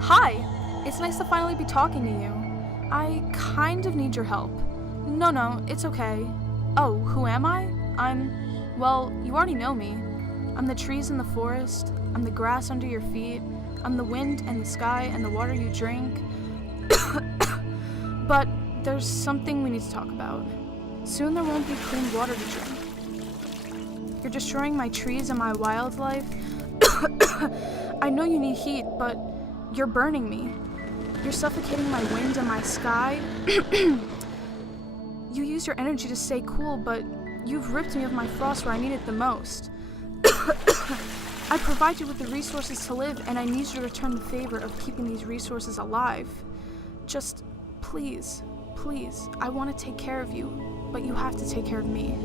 Hi! It's nice to finally be talking to you. I kind of need your help. No, it's okay. Oh, who am I? Well, you already know me. I'm the trees in the forest. I'm the grass under your feet. I'm the wind and the sky and the water you drink. But there's something we need to talk about. Soon there won't be clean water to drink. You're destroying my trees and my wildlife. I know you need heat, but you're burning me. You're suffocating my wind and my sky. You use your energy to stay cool, but you've ripped me of my frost where I need it the most. I provide you with the resources to live, and I need you to return the favor of keeping these resources alive. Just, please, I want to take care of you, but you have to take care of me.